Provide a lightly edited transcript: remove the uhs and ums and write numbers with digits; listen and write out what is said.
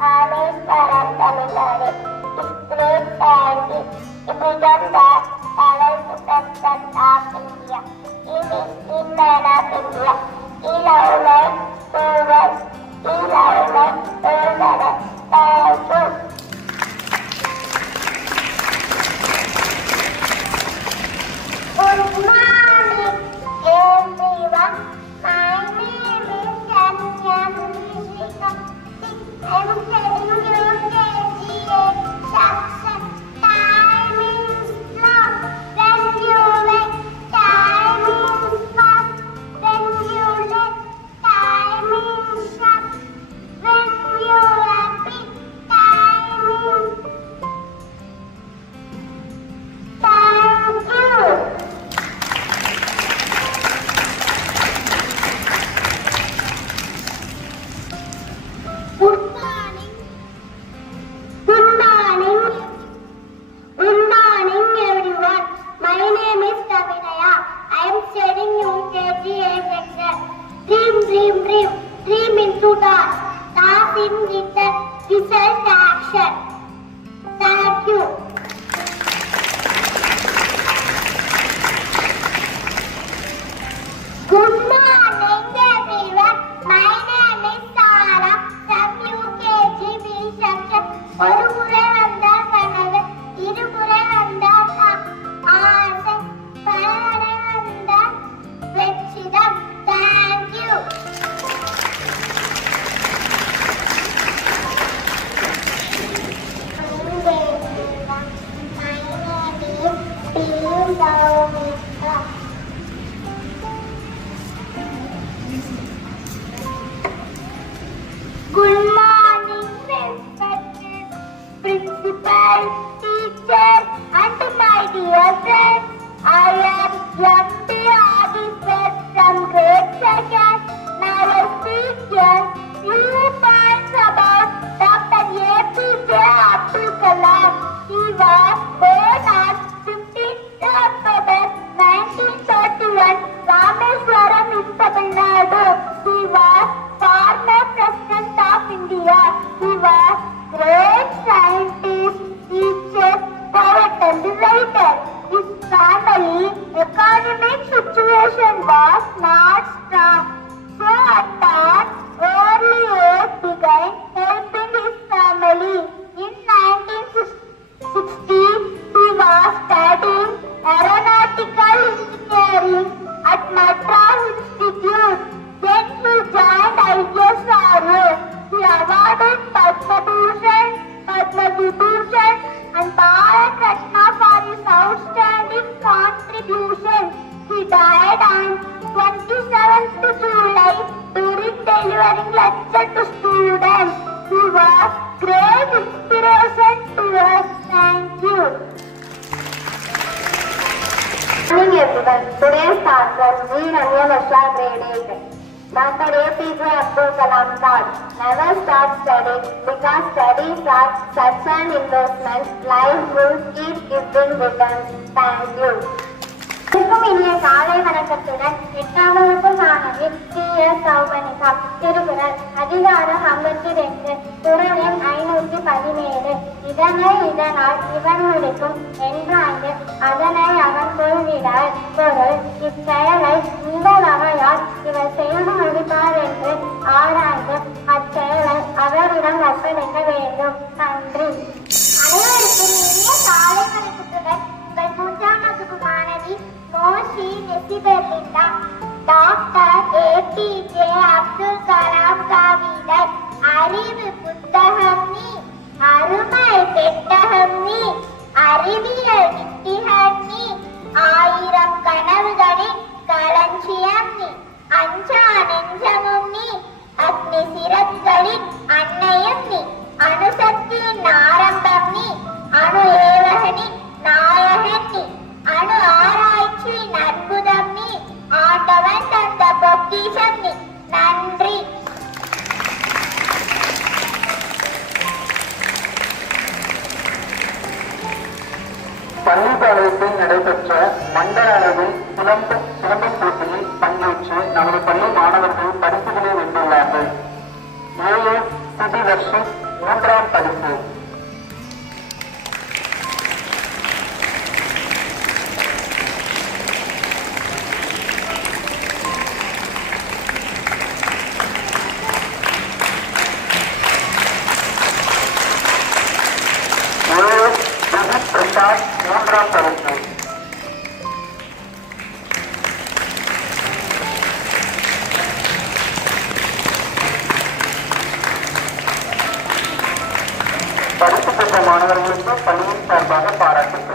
Rameswaram, Tamil Nadu. His great aunt became the travel president of India. He is the man of India. He loved my students. He loved my students. Thank you. Good morning, everyone. My name is Kanya Mishika. I am studying UKGA section. Time is long when you let. Time is fast when you let. Time is sharp when you happy. Time is. Thank you. Good morning. Good morning. Good morning, everyone. My name is Kavinaya. I am studying UKGA section. Dream, dream, dream. Dream into task. Task in return. Result action. Thank you. Good morning, everyone. My name is Sara from UKG B section. ஒரு முறை வந்தால் கனவு, இருமுறை வந்தால் ஆசை, பலமுறை வந்தால் வெற்றிடம். Thank you. My name is Piyusha. Good morning, respected principal, teacher, and my dear friends. I am MD Officer from grade 2nd. Now I speak here few points about Dr. APJ Abdul Kalam. He was born on 15th October 1931, Rameswaram in Tamil Nadu. He was former President of India. He was great scientist, teacher, poet and writer. His family economic situation was not strong. So at that early age began helping his family. In 1960, he was studying aeronautical engineering at Madras Institute. Then he joined ISRO. He awarded Padma Bhushan, Padma Vibhushan and Bharat Ratna for his outstanding contribution. He died on 27th July during delivering lecture to students. He was great inspiration to us. Thank you. Good morning, everyone. Today's thought was G. Nanyavarsha, grade 8. Dr. APJ Abdul Kalam thought, never stop studying because studies are such an investment. Life will keep giving returns. Thank you. இனிய காலை வணக்கத்துடன் 8ஆம் வகுப்பு மாணவி டி.எஸ். சௌபனிகா. திருக்குறள் அதிகாரம் 52, குறள் எண் 517. இதனை இதனால் இவன் முடிக்கும் என்றாய்ந்து அதனை அவன் கொள்கிறார். பொருள் இச்செயலை இந்த வகையால் இவர் செய்து முடிப்பார் என்று ஆராய்ந்து அச்செயலை அவரிடம் அர்ப்பணிக்க வேண்டும். நன்றி. அனைவருக்கும் இனிய காலை வணக்கத்துடன் உங்கள் 3ஆம் வகுப்பு மாணவி மோஷி நெசிபெர்லிண்டா. டாக்டர் ஏபிஜே அப்துல் கலாம் கவிதை. அறிவு புத்தகம் நீ, அருமை பெட்டகம் நீ, அறிவியல் வித்திகன் நீ, 1000 கனவுகளின் களஞ்சியம் நீ, அஞ்சா நெஞ்சமும் நீ, அக்னி சிரத்களின் அன்னையும் நீ, அணுசக்தியின் ஆரம்பம் நீ, அணு ஏவகனின் நாயகன் நீ, அணு ஆராய்ச்சியின் அற்புதம் நீ, ஆண்டவன் தந்த பொக்கிஷம் நீ. நன்றி. பள்ளிப்பாளையத்தில் நடைபெற்ற மண்டல அளவில் சிலம்பம் போட்டியில் பங்கேற்று நமது பள்ளி மாணவர்கள் பரிசுகளை வென்றுள்ளார்கள். ஏஎஸ் ஸ்ருதிவர்ஷி 3ஆம் பரிசு. பிரசாத் 3ஆம் பரிசு. பரிசு பெற்ற மாணவர்களுக்கு பள்ளியின் சார்பாக பாராட்டு.